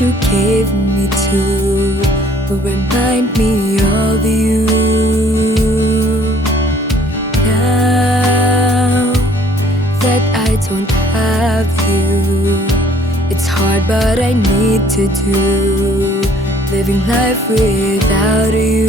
you gave me to will remind me of you. Now that I don't have you, it's hard but I need to do, living life without you.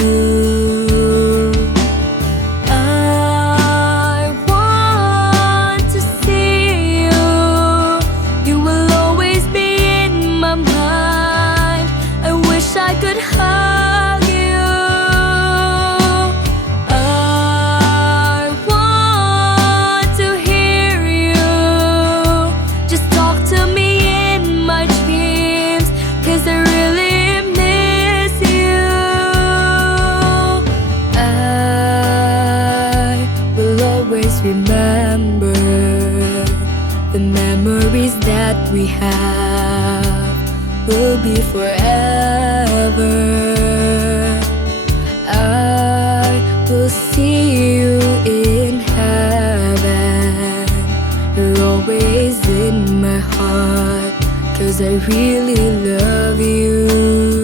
Remember the memories that we have will be forever. I will see you in heaven. You're always in my heart, 'cause I really love you.